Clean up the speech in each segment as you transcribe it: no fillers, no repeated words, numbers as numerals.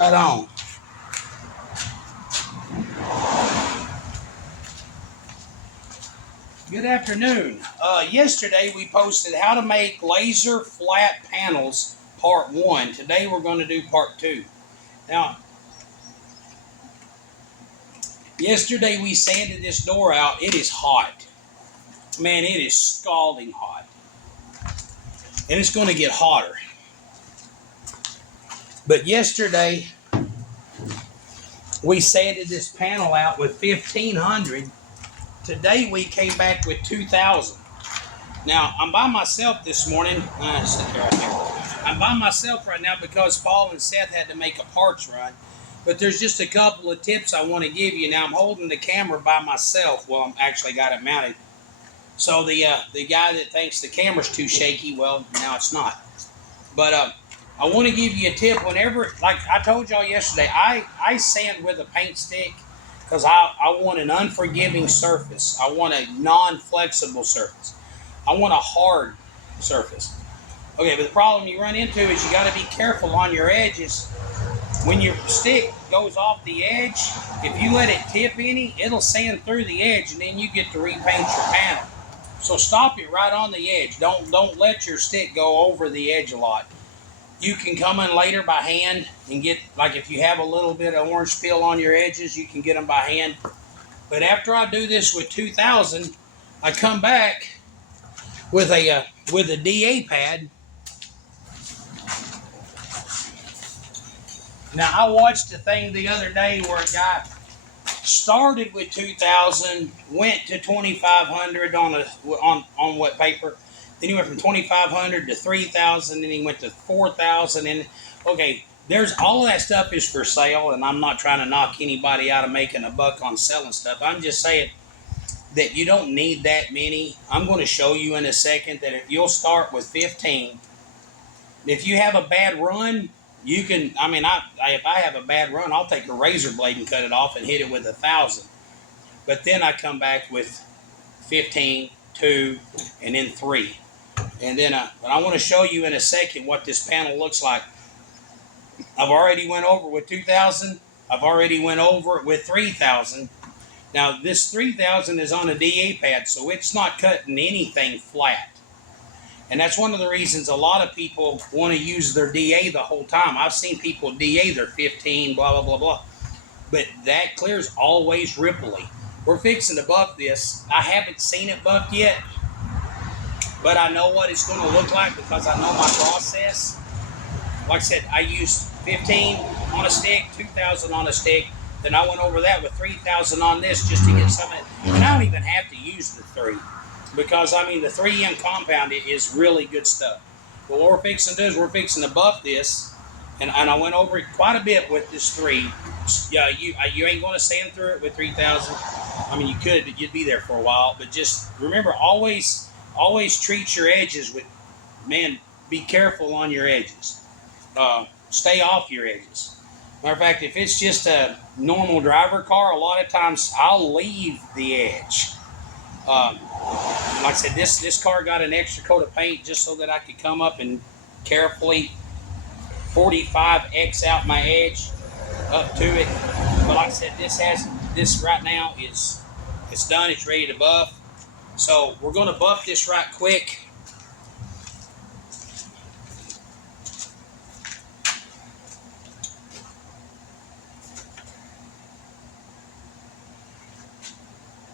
Right on. Good afternoon. Yesterday we posted how to make laser flat panels part 1. Today we're going to do part 2. Now, yesterday we sanded this door out. It is hot. Man, it is scalding hot. And it's going to get hotter. But yesterday we sanded this panel out with 1500. Today we came back with 2000. Now, I'm by myself this morning. I'm by myself right now because Paul and Seth had to make a parts run. But there's just a couple of tips I want to give you. Now, I'm holding the camera by myself. Well, I'm actually got it mounted. So the guy that thinks the camera's too shaky, well, now it's not. But I want to give you a tip. Whenever, like I told y'all yesterday, I sand with a paint stick because I want an unforgiving surface. I want a non-flexible surface. I want a hard surface. Okay, but the problem you run into is you got to be careful on your edges. When your stick goes off the edge, if you let it tip any, it'll sand through the edge, and then you get to repaint your panel. So stop it right on the edge. Don't let your stick go over the edge a lot. You can come in later by hand and get, like if you have a little bit of orange peel on your edges, you can get them by hand. But after I do this with 2000, I come back with a DA pad. Now, I watched a thing the other day where a guy started with 2000, went to 2500 on wet paper. Then he went from 2500 to 3000, then he went to 4000. And okay, there's all of that stuff is for sale, and I'm not trying to knock anybody out of making a buck on selling stuff. I'm just saying that you don't need that many. I'm going to show you in a second that if you'll start with 15, if you have a bad run, you can, if I have a bad run, I'll take a razor blade and cut it off and hit it with 1000. But then I come back with 15, 2, and then 3. And then but I want to show you in a second what this panel looks like. I've already went over with 2000. I've already went over it with 3000. Now, this 3000 is on a DA pad, so it's not cutting anything flat. And that's one of the reasons a lot of people want to use their DA the whole time. I've seen people DA their 15, blah, blah, blah, blah. But that clear's always ripply. We're fixing to buff this. I haven't seen it buffed yet, but I know what it's going to look like because I know my process. Like I said, I used 15 on a stick, 2000 on a stick. Then I went over that with 3000 on this just to get some of it. And I don't even have to use the 3 because, the 3M compound is really good stuff. But what we're fixing to do is we're fixing to buff this. And I went over it quite a bit with this 3. Yeah, you ain't going to sand through it with 3000. You could, but you'd be there for a while. But just remember, always treat your edges with, man, be careful on your edges. Stay off your edges. Matter of fact, if it's just a normal driver car, a lot of times I'll leave the edge. Like I said, this car got an extra coat of paint just so that I could come up and carefully 45X out my edge up to it. But like I said, this right now it's done. It's ready to buff. So we're going to buff this right quick.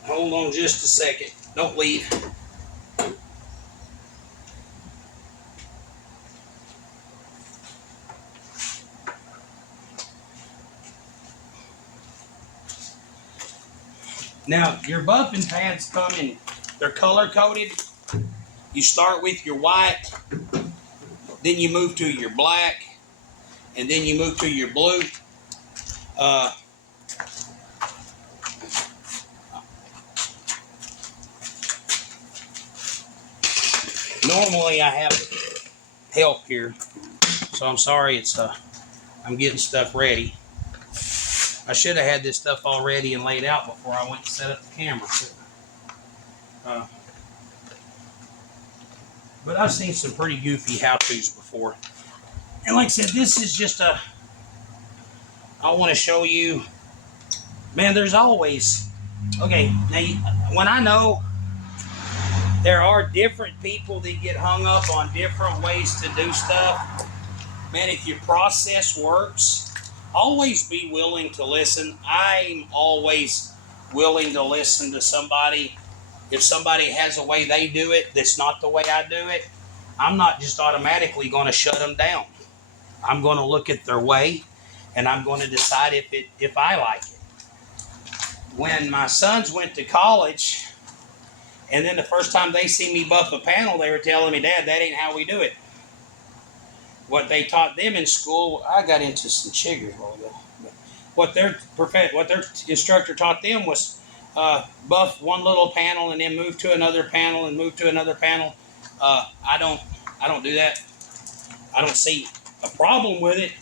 Hold on just a second. Don't leave. Now, your buffing pads come in, they're color coded. You start with your white, then you move to your black, and then you move to your blue. Normally I have help here, so I'm sorry. I'm getting stuff ready. I should have had this stuff all ready and laid out before I went to set up the camera. But I've seen some pretty goofy how-tos before. And like I said, this is just I want to show you, man, there's always, okay, now when I know there are different people that get hung up on different ways to do stuff, man, if your process works, always be willing to listen. I'm always willing to listen to somebody. If somebody has a way they do it that's not the way I do it, I'm not just automatically going to shut them down. I'm going to look at their way, and I'm going to decide if I like it. When my sons went to college, and then the first time they see me buff a panel, they were telling me, "Dad, that ain't how we do it." What they taught them in school, I got into some chiggers a while ago. What their instructor taught them was buff one little panel and then move to another panel and move to another panel. I don't do that. I don't see a problem with it,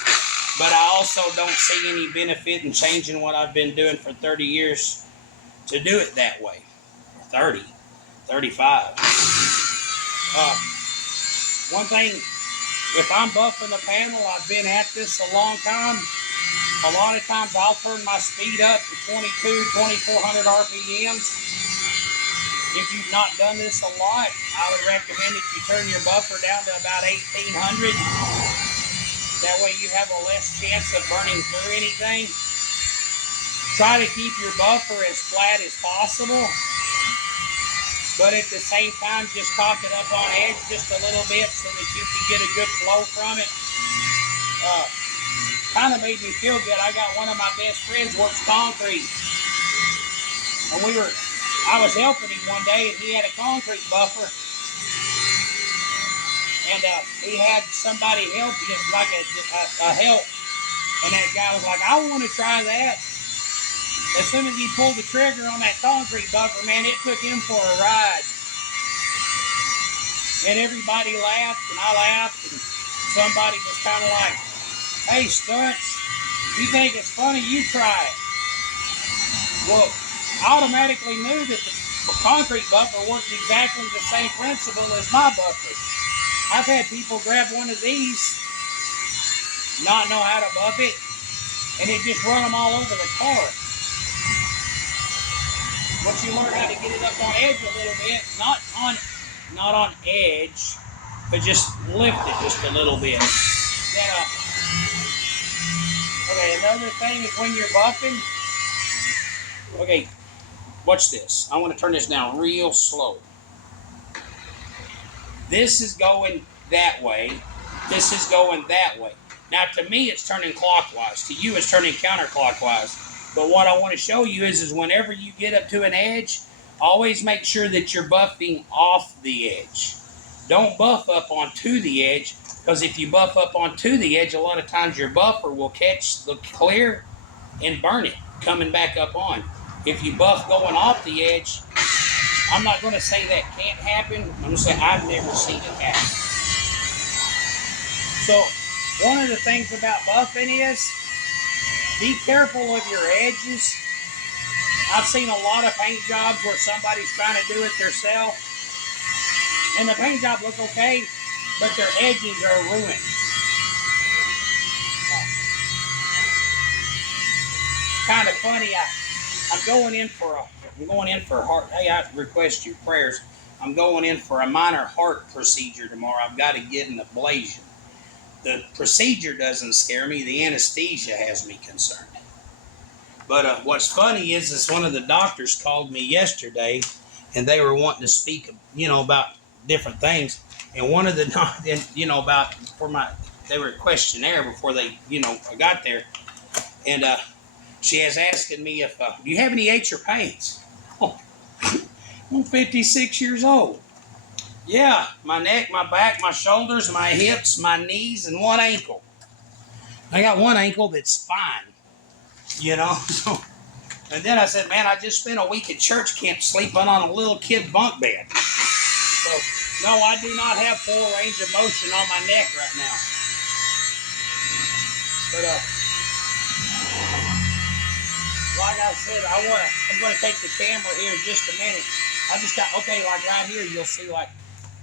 but I also don't see any benefit in changing what I've been doing for 30 years to do it that way. 30, 35. One thing, if I'm buffing a panel, I've been at this a long time. A lot of times I'll turn my speed up to 2,400 RPMs. If you've not done this a lot, I would recommend that you turn your buffer down to about 1,800. That way you have a less chance of burning through anything. Try to keep your buffer as flat as possible, but at the same time, just cock it up on edge just a little bit so that you can get a good flow from it. Kind of made me feel good. I got one of my best friends works concrete, and I was helping him one day, and he had a concrete buffer, and he had somebody help, just like a help, and that guy was like, "I want to try that." As soon as he pulled the trigger on that concrete buffer, man, it took him for a ride. And everybody laughed, and I laughed, and somebody was kind of like, "Hey, Stunts, you think it's funny? You try it." Well, I automatically knew that the concrete buffer worked exactly the same principle as my buffer. I've had people grab one of these, not know how to buff it, and it just run them all over the car. Once you learn how to get it up on edge a little bit, not on edge, but just lift it just a little bit. Then, okay, another thing is when you're buffing. Okay, watch this. I want to turn this down real slow. This is going that way. This is going that way. Now, to me, it's turning clockwise. To you, it's turning counterclockwise. But what I want to show you is whenever you get up to an edge, always make sure that you're buffing off the edge. Don't buff up onto the edge, because if you buff up onto the edge, a lot of times your buffer will catch the clear and burn it coming back up on. If you buff going off the edge, I'm not going to say that can't happen. I'm going to say I've never seen it happen. So one of the things about buffing is be careful of your edges. I've seen a lot of paint jobs where somebody's trying to do it themselves, and the paint job look okay, but their edges are ruined. It's kind of funny. I'm going in for heart. Hey, I request your prayers. I'm going in for a minor heart procedure tomorrow. I've got to get an ablation. The procedure doesn't scare me. The anesthesia has me concerned. But what's funny is one of the doctors called me yesterday, and they were wanting to speak, about different things. And one of the, they were a questionnaire before they, I got there. And she has asking me if, do you have any aches or pains? Oh, I'm 56 years old. Yeah, my neck, my back, my shoulders, my hips, my knees, and one ankle. I got one ankle that's fine, So, and then I said, man, I just spent a week at church camp sleeping on a little kid bunk bed. So, no, I do not have full range of motion on my neck right now. But, like I said, I'm going to take the camera here in just a minute. I just got, like right here, you'll see,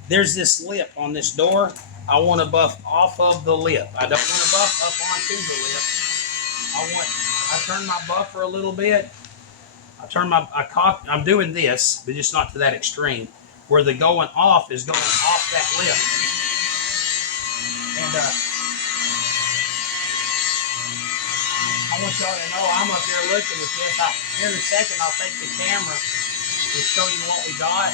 there's this lip on this door. I want to buff off of the lip. I don't want to buff up onto the lip. I turn my buffer a little bit. I'm doing this, but just not to that extreme, where the going off is going off that lip. And I want y'all to know I'm up there looking at this. Here in a second, I'll take the camera and show you what we got.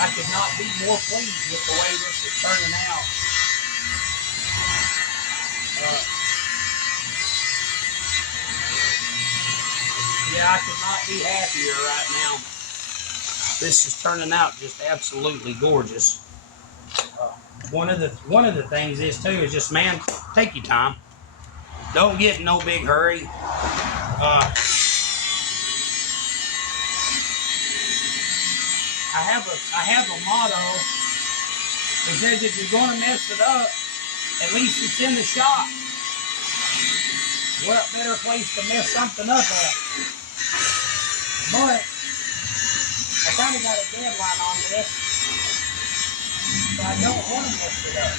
I could not be more pleased with the way this is turning out. Yeah, I could not be happier right now. This is turning out just absolutely gorgeous. One of the things is too is just, man, take your time. Don't get in no big hurry. I have a motto. It says if you're gonna mess it up, at least it's in the shop. What better place to mess something up at? But I kind of got a deadline on this, so I don't want to mess it up.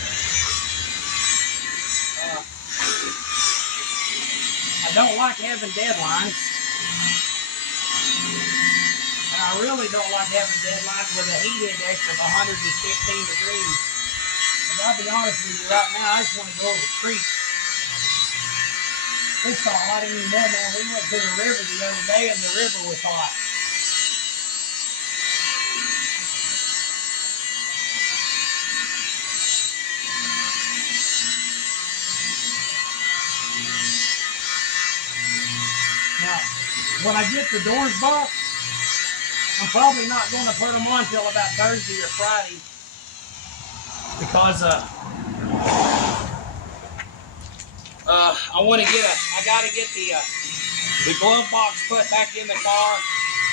I don't like having deadlines, and I really don't like having deadlines with a heat index of 115 degrees. And I'll be honest with you right now, I just want to go to the creek. It's not hot anymore, man. We went to the river the other day, and the river was hot. Now, when I get the doors buffed, I'm probably not going to put them on until about Thursday or Friday, because I got to get the glove box put back in the car.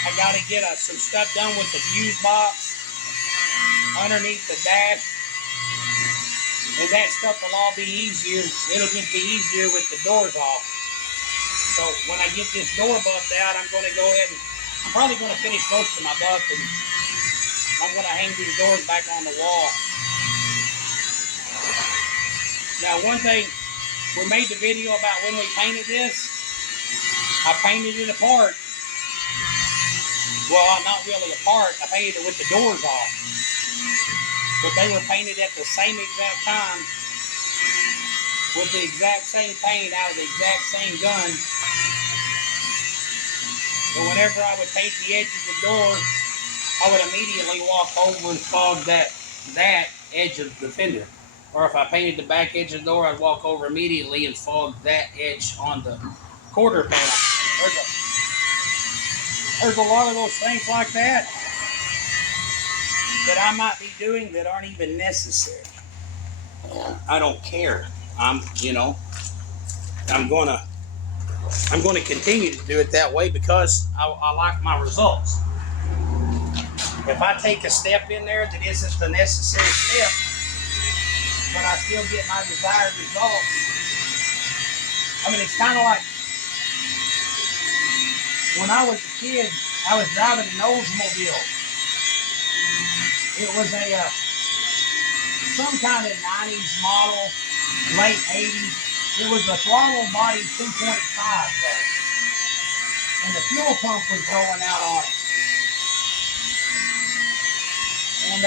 I got to get some stuff done with the fuse box underneath the dash, and that stuff will all be easier. It'll just be easier with the doors off. So when I get this door buffed out, I'm going to go ahead and I'm probably going to finish most of my buff, and I'm going to hang these doors back on the wall. Now, one thing, we made the video about when we painted this. I painted it apart. Well, not really apart. I painted it with the doors off. But they were painted at the same exact time with the exact same paint out of the exact same gun. And whenever I would paint the edge of the door, I would immediately walk over and fog that edge of the fender. Or if I painted the back edge of the door, I'd walk over immediately and fog that edge on the quarter panel. There's a lot of those things like that I might be doing that aren't even necessary. I don't care. I'm gonna continue to do it that way because I like my results. If I take a step in there that isn't the necessary step, but I still get my desired results. I mean, it's kind of like when I was a kid, I was driving an Oldsmobile. It was some kind of 90s model, late 80s. It was a throttle body 2.5 though. And the fuel pump was going out on it. And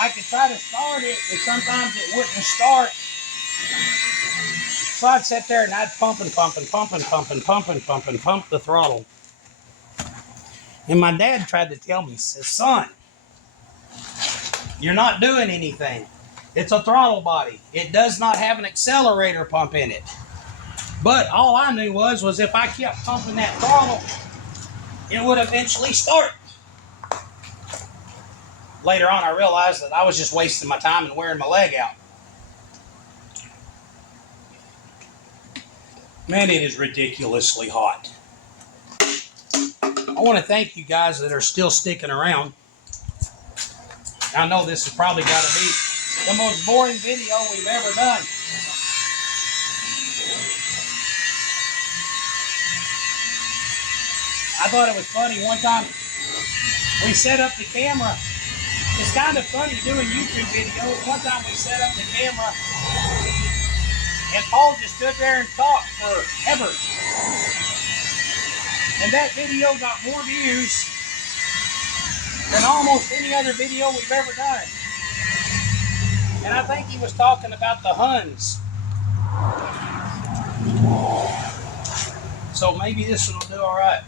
I could try to start it, but sometimes it wouldn't start. So I'd sit there and I'd pump the throttle. And my dad tried to tell me, he says, son, you're not doing anything. It's a throttle body. It does not have an accelerator pump in it. But all I knew was if I kept pumping that throttle, it would eventually start. Later on, I realized that I was just wasting my time and wearing my leg out. Man, it is ridiculously hot. I want to thank you guys that are still sticking around. I know this has probably got to be the most boring video we've ever done. I thought it was funny. One time we set up the camera. It's kind of funny doing YouTube videos. One time we set up the camera And Paul just stood there and talked forever. And that video got more views than almost any other video we've ever done. And I think he was talking about the Huns. So maybe this one will do all right.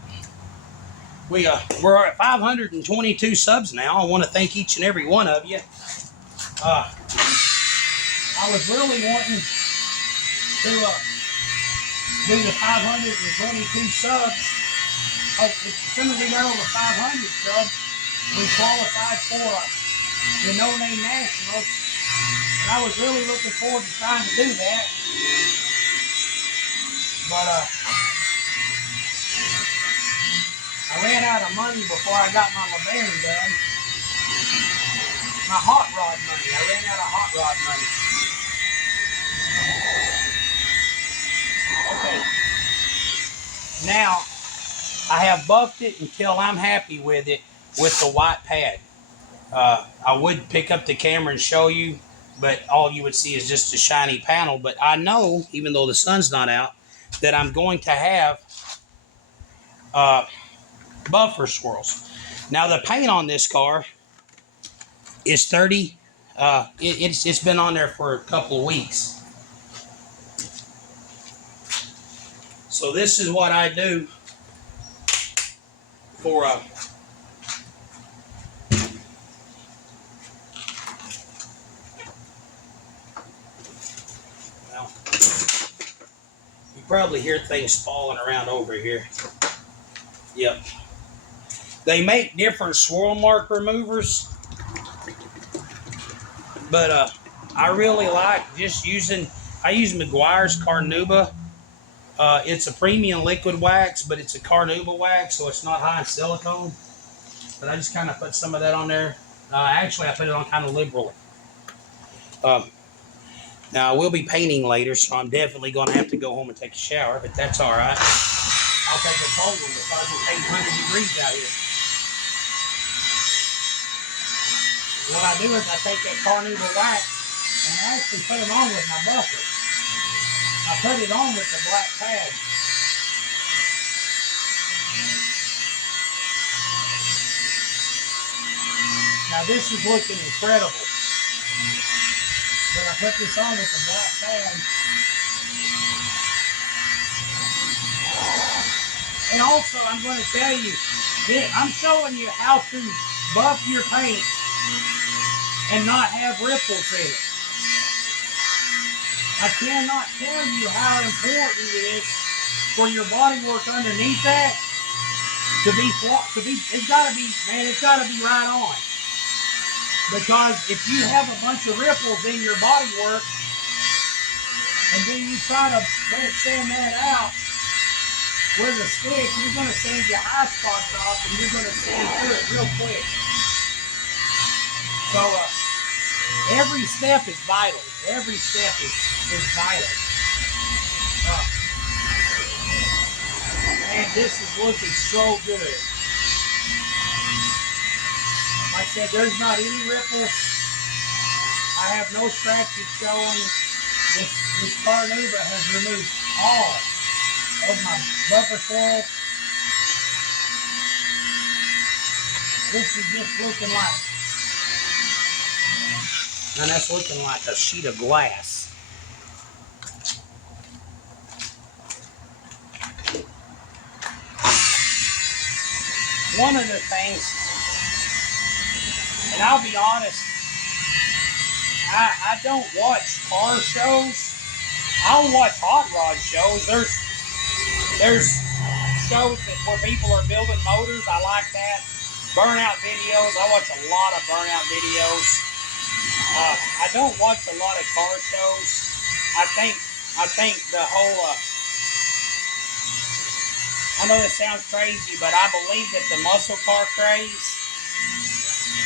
We're at 522 subs now. I want to thank each and every one of you. I was really wanting to do the 522 subs. As soon as we got over 500 subs, we qualified for the No Name Nationals. And I was really looking forward to trying to do that. But I ran out of money before I got my LeBaron done. My hot rod money. I ran out of hot rod money. Okay. Now, I have buffed it until I'm happy with it with the white pad. I would pick up the camera and show you, but all you would see is just a shiny panel. But I know, even though the sun's not out, that I'm going to have buffer swirls. Now, the paint on this car is 30. It's been on there for a couple of weeks. So this is what I do for well, you probably hear things falling around over here. Yep. They make different swirl mark removers, but I really like just using. I use McGuire's Carnauba. It's a premium liquid wax, but it's a Carnauba wax, so it's not high in silicone. But I just kind of put some of that on there. Actually, I put it on kind of liberally. Now, I will be painting later, so I'm definitely going to have to go home and take a shower, but that's all right. I'll take a cold one because it's 800 degrees out here. What I do is I take that Carnauba wax and I actually put it on with my buffer. I put it on with the black pad. Now this is looking incredible. But I put this on with the black pad. And also I'm going to tell you, I'm showing you how to buff your paint and not have ripples in it. I cannot tell you how important it is for your bodywork underneath that to be, it's gotta be right on. Because if you have a bunch of ripples in your bodywork and then you try to sand that out with a stick, you're gonna sand your high spots off and you're gonna sand through it real quick. So every step is vital. Every step is vital. Man, this is looking so good. Like I said, there's not any ripples. I have no scratches showing. This Carnauba has removed all of my buffer swirls. This is just looking like, and that's looking like a sheet of glass. One of the things, and I'll be honest, I don't watch car shows. I'll watch hot rod shows. There's shows where people are building motors. I like that. Burnout videos. I watch a lot of burnout videos. I don't watch a lot of car shows. I think the whole. I know this sounds crazy, but I believe that the muscle car craze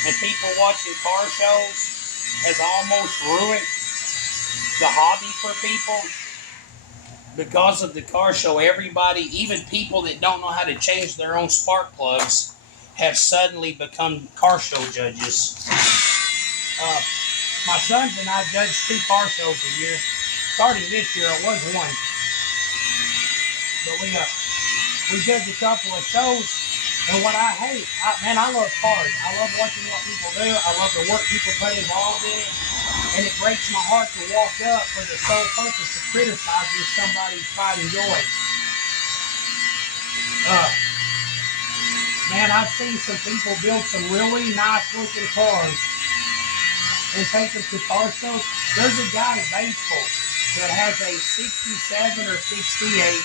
and people watching car shows has almost ruined the hobby for people. Because of the car show, everybody, even people that don't know how to change their own spark plugs, have suddenly become car show judges. My sons and I judge 2 car shows a year. starting this year, it was one. But we did a couple of shows, and what I hate, man, I love cars. I love watching what people do. I love the work people put involved in it, and it breaks my heart to walk up for the sole purpose of criticizing somebody's pride and joy. Man, I've seen some people build some really nice looking cars and take them to car shows. There's a guy in Batesville that has a 67 or 68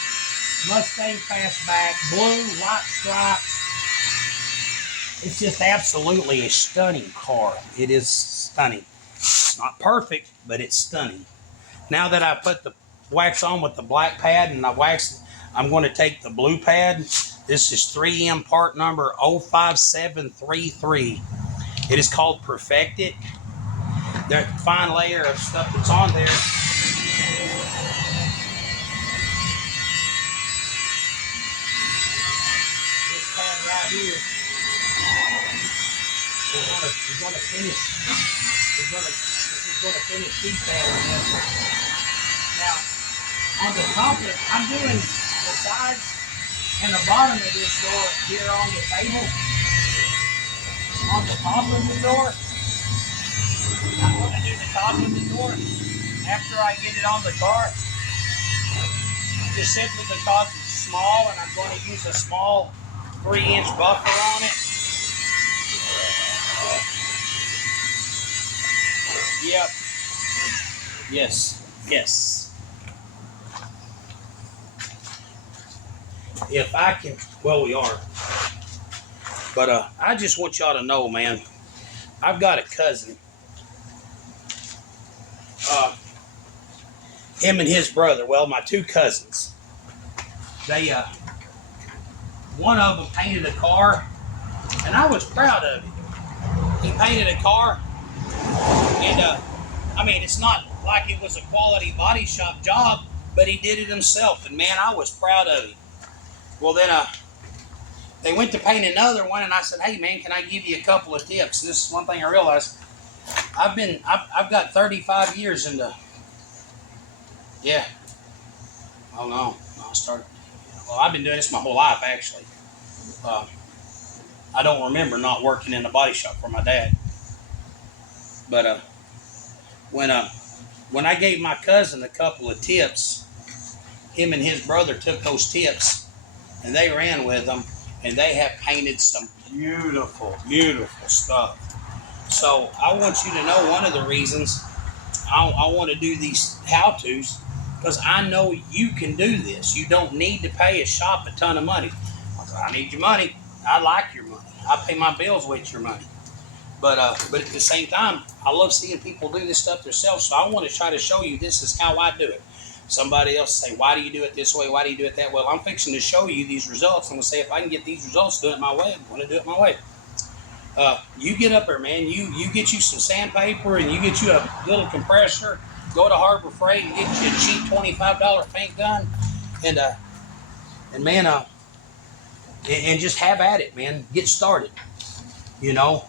Mustang Fastback, blue, white stripes. It's just absolutely a stunning car. It is stunning. It's not perfect, but it's stunning. Now that I put the wax on with the black pad and I'm going to take the blue pad. This is 3M part number 05733. It is called Perfected. There's a fine layer of stuff that's on there. Right here is going to finish. This is going to finish detailing this. Now, on the top of it, I'm doing the sides and the bottom of this door here on the table. On the top of the door, I'm going to do the top of the door after I get it on the car. Just simply because it's small, and I'm going to use a small 3-inch buffer on it. Yep. Yes. If I can, well, we are. But I just want y'all to know, man, I've got a cousin. Him and his brother, well, my two cousins. They, one of them painted a car, and I was proud of him. He painted a car, and I mean, it's not like it was a quality body shop job, but he did it himself, and man, I was proud of him. Well, then they went to paint another one, and I said, "Hey, man, can I give you a couple of tips?" This is one thing I realized. I've got 35 years into, yeah. Oh no, I started. Well, I've been doing this my whole life, actually. I don't remember not working in a body shop for my dad. But when I gave my cousin a couple of tips, him and his brother took those tips and they ran with them, and they have painted some beautiful, beautiful stuff. So I want you to know one of the reasons I want to do these how-tos, because I know you can do this. You don't need to pay a shop a ton of money. I need your money. I like your money. I pay my bills with your money. But at the same time, I love seeing people do this stuff themselves. So I want to try to show you this is how I do it. Somebody else say, why do you do it this way? Why do you do it that way? Well, I'm fixing to show you these results. I'm going to say, if I can get these results, do it my way. I'm going to do it my way. You get up there, man. You get you some sandpaper, and you get you a little compressor. Go to Harbor Freight and get you a cheap $25 paint gun, and man, and just have at it, man. Get started. You know,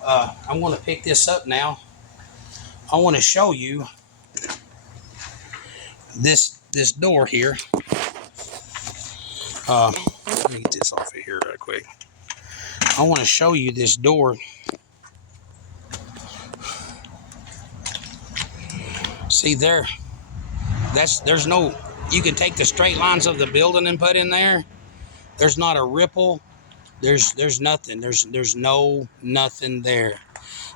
I'm going to pick this up now. I want to show you this door here. Let me get this off of here real quick. I want to show you this door. See there? There's no. You can take the straight lines of the building and put in there. There's not a ripple. There's nothing. There's no nothing there.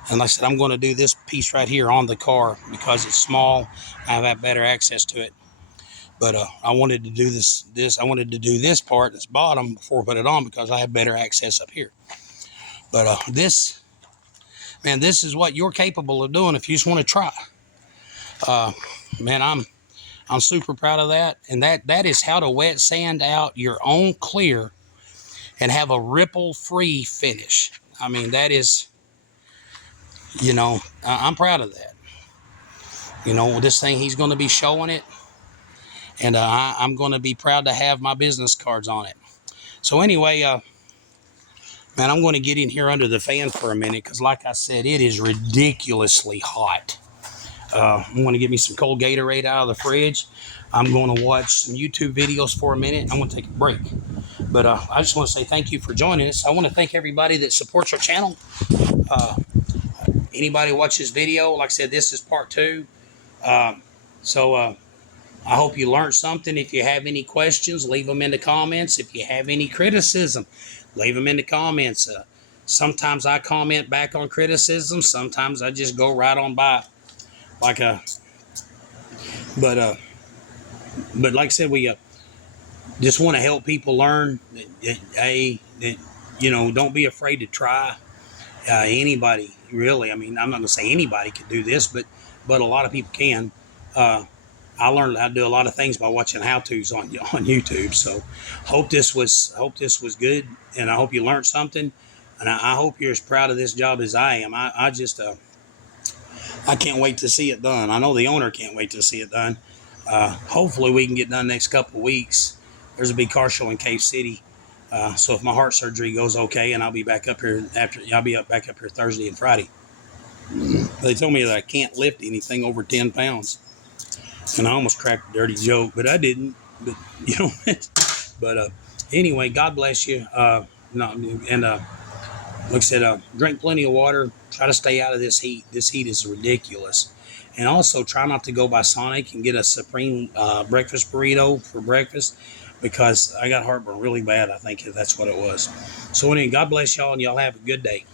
And like I said, I'm going to do this piece right here on the car because it's small. I have better access to it. But I wanted to do this. I wanted to do this part, this bottom, before I put it on because I have better access up here. But this is what you're capable of doing if you just want to try. Man, I'm super proud of that. And that is how to wet sand out your own clear and have a ripple-free finish. I mean, that is, you know, I'm proud of that. You know, this thing, he's going to be showing it. And I'm going to be proud to have my business cards on it. So anyway, man, I'm going to get in here under the fan for a minute because, like I said, it is ridiculously hot. I'm going to get me some cold Gatorade out of the fridge. I'm going to watch some YouTube videos for a minute. I'm going to take a break. But I just want to say thank you for joining us. I want to thank everybody that supports our channel. Anybody watch this video, like I said, this is part 2. So I hope you learned something. If you have any questions, leave them in the comments. If you have any criticism, leave them in the comments. Sometimes I comment back on criticism. Sometimes I just go right on by. Like but like I said, we just want to help people learn that don't be afraid to try. Anybody really. I mean, I'm not gonna say anybody can do this, but a lot of people can. I learned how to do a lot of things by watching how-tos on YouTube. So hope this was good, and I hope you learned something, and I hope you're as proud of this job as I am. I just I can't wait to see it done. I know the owner can't wait to see it done. Hopefully we can get done next couple of weeks. There's a big car show in Cave City. So if my heart surgery goes okay, and I'll be back up here back up here Thursday and Friday. They told me that I can't lift anything over 10 pounds. And I almost cracked a dirty joke, but I didn't. But but anyway, God bless you. Like I said, drink plenty of water. Try to stay out of this heat. This heat is ridiculous. And also try not to go by Sonic and get a Supreme breakfast burrito for breakfast, because I got heartburn really bad. I think that's what it was. So anyway, God bless y'all, and y'all have a good day.